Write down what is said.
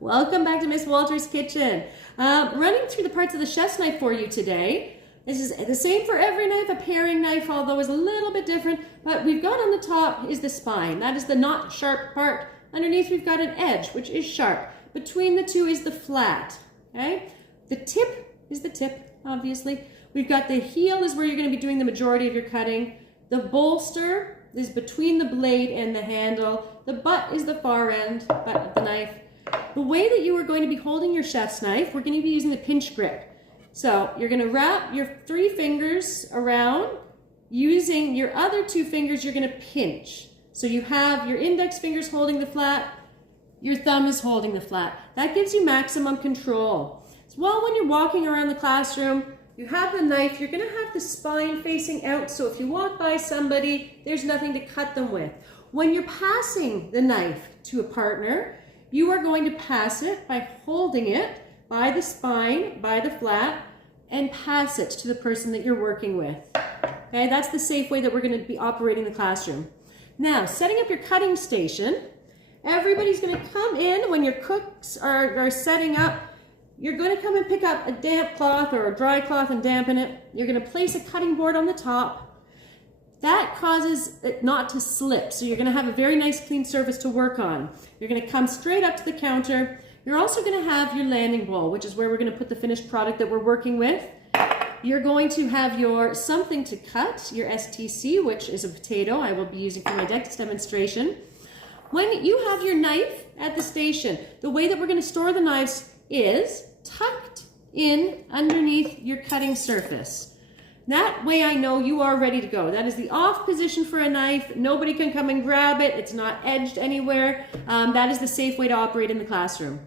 Welcome back to Miss Walter's Kitchen. Running through the parts of the chef's knife for you today. This is the same for every knife, a paring knife, although it's a little bit different. But we've got on the top is the spine. That is the not sharp part. Underneath we've got an edge, which is sharp. Between the two is the flat. Okay? The tip is the tip, obviously. We've got the heel is where you're going to be doing the majority of your cutting. The bolster is between the blade and the handle. The butt is the far end, butt of the knife. The way that you are going to be holding your chef's knife, we're going to be using the pinch grip. So you're going to wrap your 3 fingers around. Using your other 2 fingers, you're going to pinch. So you have your index fingers holding the flat, your thumb is holding the flat. That gives you maximum control. So while when you're walking around the classroom, you have the knife, you're going to have the spine facing out. So if you walk by somebody, there's nothing to cut them with. When you're passing the knife to a partner, you are going to pass it by holding it by the spine, by the flat, and pass it to the person that you're working with. Okay, that's the safe way that we're going to be operating the classroom. Now, setting up your cutting station, everybody's going to come in when your cooks are setting up. You're going to come and pick up a damp cloth or a dry cloth and dampen it. You're going to place a cutting board on the top. That causes it not to slip, so you're going to have a very nice clean surface to work on. You're going to come straight up to the counter. You're also going to have your landing bowl, which is where we're going to put the finished product that we're working with. You're going to have your something to cut, your STC, which is a potato I will be using for my next demonstration. When you have your knife at the station, the way that we're going to store the knives is tucked in underneath your cutting surface. That way I know you are ready to go. That is the off position for a knife. Nobody can come and grab it. It's not edged anywhere. That is the safe way to operate in the classroom.